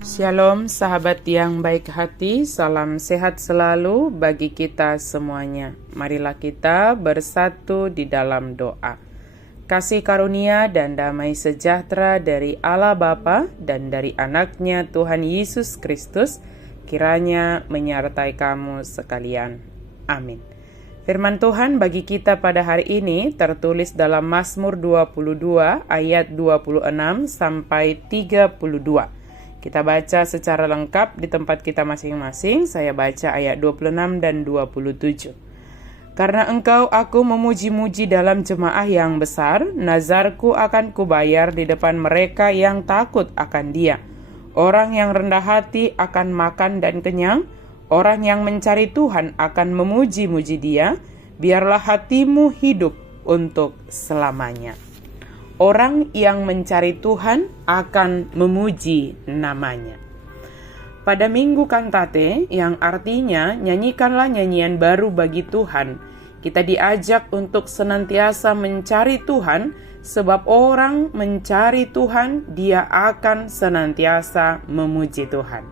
Shalom sahabat yang baik hati, salam sehat selalu bagi kita semuanya. Marilah kita bersatu di dalam doa. Kasih karunia dan damai sejahtera dari Allah Bapa dan dari anaknya Tuhan Yesus Kristus kiranya menyertai kamu sekalian. Amin. Firman Tuhan bagi kita pada hari ini tertulis dalam Mazmur 22 ayat 26 sampai 32. Kita baca secara lengkap di tempat kita masing-masing. Saya baca ayat 26 dan 27. Karena engkau aku memuji-muji dalam jemaah yang besar, nazarku akan kubayar di depan mereka yang takut akan Dia. Orang yang rendah hati akan makan dan kenyang, orang yang mencari Tuhan akan memuji-muji Dia, biarlah hatimu hidup untuk selamanya. Orang yang mencari Tuhan akan memuji namanya. Pada minggu kantate yang artinya nyanyikanlah nyanyian baru bagi Tuhan, kita diajak untuk senantiasa mencari Tuhan, sebab orang mencari Tuhan, dia akan senantiasa memuji Tuhan.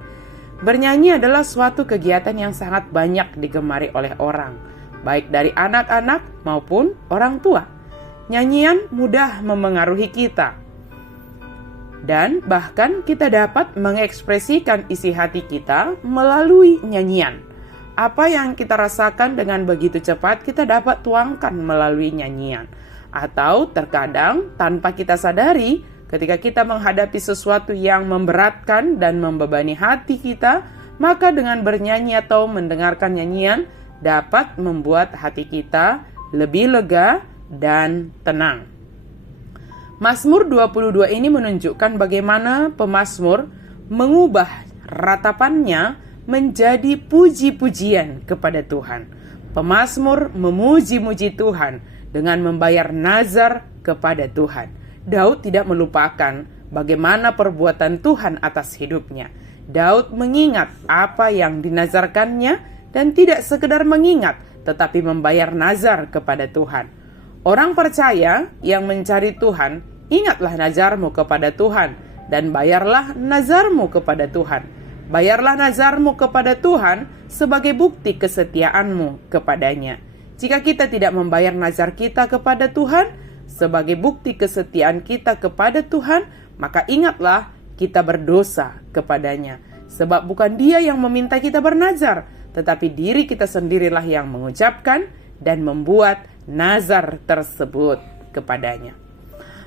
Bernyanyi adalah suatu kegiatan yang sangat banyak digemari oleh orang, baik dari anak-anak maupun orang tua. Nyanyian mudah memengaruhi kita, dan bahkan kita dapat mengekspresikan isi hati kita melalui nyanyian. Apa yang kita rasakan dengan begitu cepat kita dapat tuangkan melalui nyanyian. Atau terkadang tanpa kita sadari, ketika kita menghadapi sesuatu yang memberatkan dan membebani hati kita, maka dengan bernyanyi atau mendengarkan nyanyian dapat membuat hati kita lebih lega dan tenang. Mazmur 22 ini menunjukkan bagaimana pemazmur mengubah ratapannya menjadi puji-pujian kepada Tuhan. Pemazmur memuji-muji Tuhan dengan membayar nazar kepada Tuhan. Daud tidak melupakan bagaimana perbuatan Tuhan atas hidupnya. Daud mengingat apa yang dinazarkannya dan tidak sekedar mengingat, tetapi membayar nazar kepada Tuhan. Orang percaya yang mencari Tuhan, ingatlah nazarmu kepada Tuhan dan bayarlah nazarmu kepada Tuhan. Bayarlah nazarmu kepada Tuhan sebagai bukti kesetiaanmu kepadanya. Jika kita tidak membayar nazar kita kepada Tuhan sebagai bukti kesetiaan kita kepada Tuhan, maka ingatlah kita berdosa kepadanya. Sebab bukan Dia yang meminta kita bernazar, tetapi diri kita sendirilah yang mengucapkan dan membuat nazar tersebut kepadanya.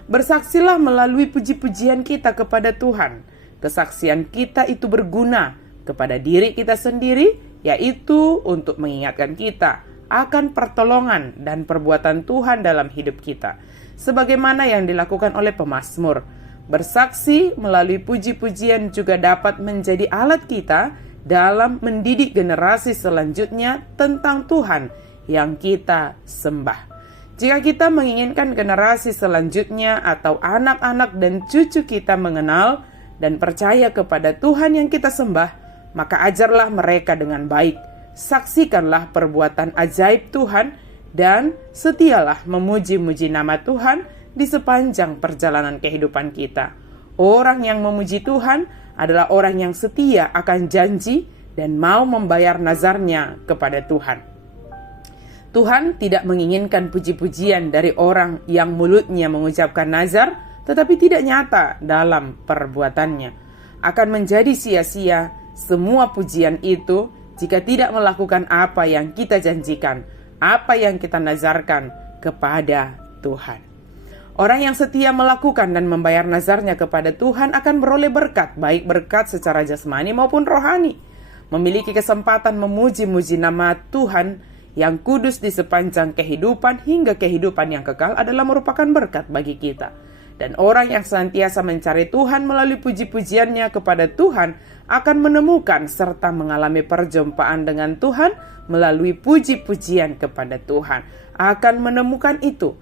Bersaksilah melalui puji-pujian kita kepada Tuhan. Kesaksian kita itu berguna kepada diri kita sendiri, yaitu untuk mengingatkan kita akan pertolongan dan perbuatan Tuhan dalam hidup kita. Sebagaimana yang dilakukan oleh pemazmur, bersaksi melalui puji-pujian juga dapat menjadi alat kita dalam mendidik generasi selanjutnya tentang Tuhan yang kita sembah. Jika kita menginginkan generasi selanjutnya atau anak-anak dan cucu kita mengenal dan percaya kepada Tuhan yang kita sembah, maka ajarlah mereka dengan baik. Saksikanlah perbuatan ajaib Tuhan dan setialah memuji-muji nama Tuhan di sepanjang perjalanan kehidupan kita. Orang yang memuji Tuhan adalah orang yang setia akan janji dan mau membayar nazarnya kepada Tuhan. Tuhan tidak menginginkan puji-pujian dari orang yang mulutnya mengucapkan nazar, tetapi tidak nyata dalam perbuatannya. Akan menjadi sia-sia semua pujian itu jika tidak melakukan apa yang kita janjikan, apa yang kita nazarkan kepada Tuhan. Orang yang setia melakukan dan membayar nazarnya kepada Tuhan akan beroleh berkat, baik berkat secara jasmani maupun rohani. Memiliki kesempatan memuji-muji nama Tuhan yang kudus di sepanjang kehidupan hingga kehidupan yang kekal adalah merupakan berkat bagi kita. Dan orang yang senantiasa mencari Tuhan melalui puji-pujiannya kepada Tuhan akan menemukan serta mengalami perjumpaan dengan Tuhan melalui puji-pujian kepada Tuhan. Akan menemukan itu.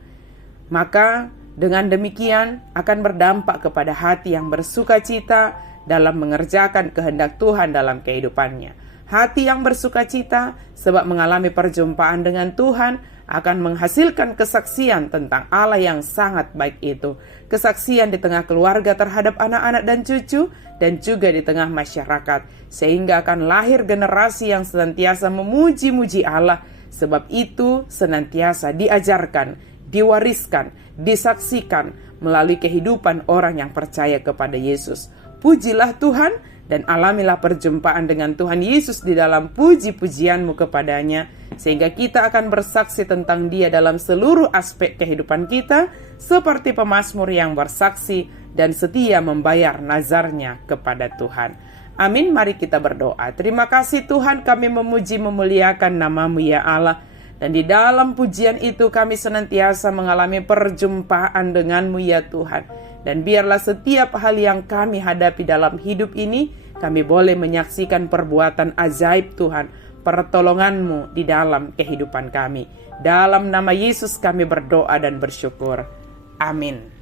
Maka dengan demikian akan berdampak kepada hati yang bersukacita dalam mengerjakan kehendak Tuhan dalam kehidupannya. Hati yang bersukacita sebab mengalami perjumpaan dengan Tuhan akan menghasilkan kesaksian tentang Allah yang sangat baik itu. Kesaksian di tengah keluarga terhadap anak-anak dan cucu, dan juga di tengah masyarakat. Sehingga akan lahir generasi yang senantiasa memuji-muji Allah. Sebab itu senantiasa diajarkan, diwariskan, disaksikan melalui kehidupan orang yang percaya kepada Yesus. Pujilah Tuhan dan alamilah perjumpaan dengan Tuhan Yesus di dalam puji-pujianmu kepadanya, sehingga kita akan bersaksi tentang Dia dalam seluruh aspek kehidupan kita, seperti pemazmur yang bersaksi dan setia membayar nazarnya kepada Tuhan. Amin, mari kita berdoa. Terima kasih Tuhan, kami memuji memuliakan nama-Mu ya Allah. Dan di dalam pujian itu kami senantiasa mengalami perjumpaan dengan-Mu ya Tuhan. Dan biarlah setiap hal yang kami hadapi dalam hidup ini, kami boleh menyaksikan perbuatan ajaib Tuhan, pertolongan-Mu di dalam kehidupan kami. Dalam nama Yesus kami berdoa dan bersyukur. Amin.